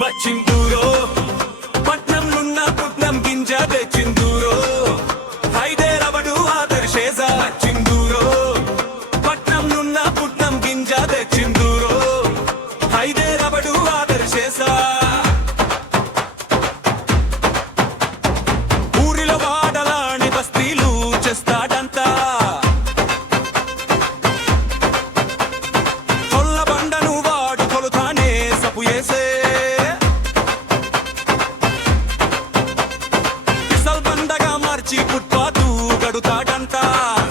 వచ్చిందూరో పట్నంలున్న పుట్నం గింజ తెచ్చిందూరో హైదరాబాదు ఆదర్శేజ వచ్చిందూరో పట్నంలున్న పుట్నం గింజ తెచ్చిందూరో హైదరాబాదు ఆదర్శేజ ఊరిలో వాడలాని బస్తీలు చేస్తాడంతా కొల్ల బండను వాడు కొలుతానే సపు వేసే ఫుట్పాత్ గడుతాడంతా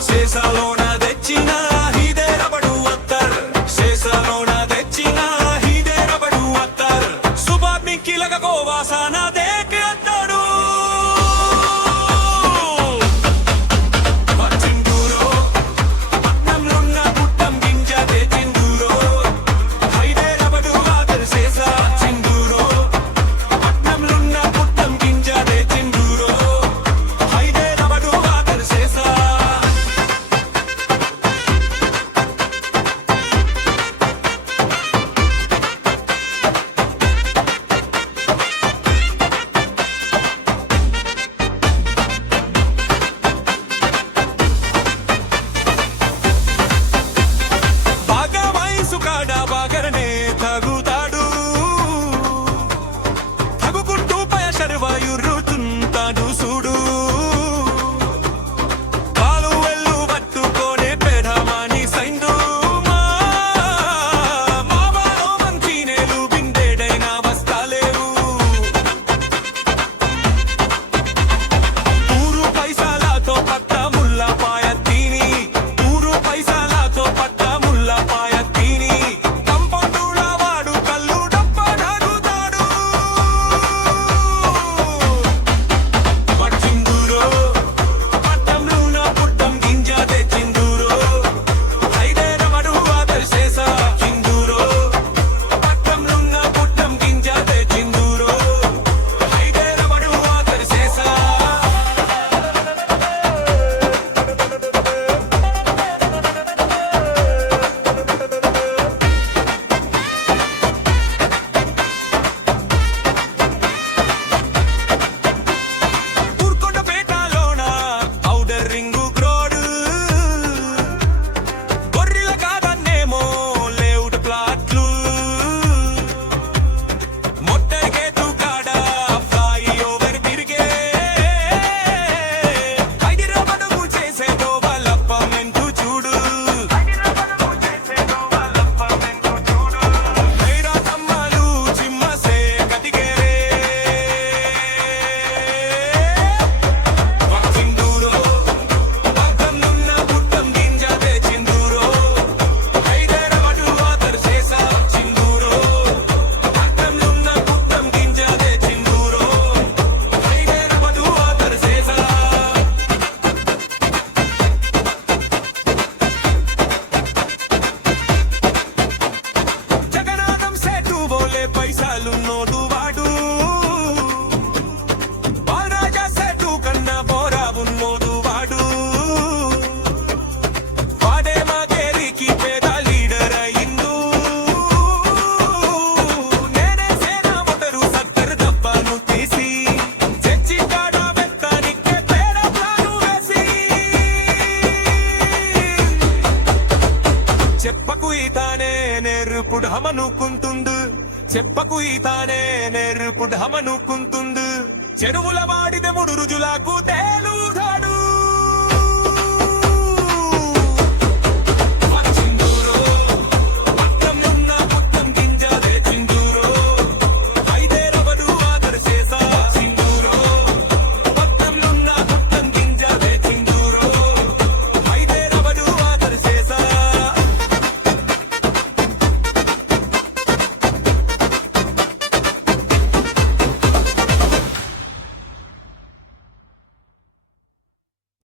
శేషాలోన తెచ్చిన హైదరాబాదు అత్తర్ శేషాలోన తెచ్చిన హైదరాబాదు అత్తర్ సుబాబ్ మిక్కిలక కోవాసన దేకే అత్తడు వచ్చిందూరో పట్నంలున్న పుట్నం గింజ తెచ్చిందూరో హైదరాబాదు ఆదర్శేజ వచ్చిందూరో పట్నంలున్న పుట్నం గింజ తెచ్చిందూరో బాగరనే తగుతాడు తగుకుంటూ పయ శర్వాయురుతుంటాడు చూడు కాలు వెళ్ళు పట్టుకోనే పెడమని సైందు మావాలో మంచి నేలు బిందెడైనా వస్తాలేవు ఊరు పైసలతో పట్ట ముల్ల పాయ తిని ఊరు పైసలతో పట్ట ముల్ల పాయ పైసలున్నోడు వాడు బాలరాజా సెటు కన్నా బోరా ఉన్నోడు వాడు వాడే మాదేరికి పేద లీడర్ అయిండు నేనే సేనా మొదరు సత్తర్ దబ్బాను తీసి చచ్చి కాడ వెత్తానికే పేడ ప్లాను వేసి చెప్పకు ఈతానే నేర్పుడు హమనుకుంటుండు చెప్పకు ఈతానే నేర్పుడు హమనుకుంటుండు చెరువుల వాడిన 3 రోజులకు తేలుడా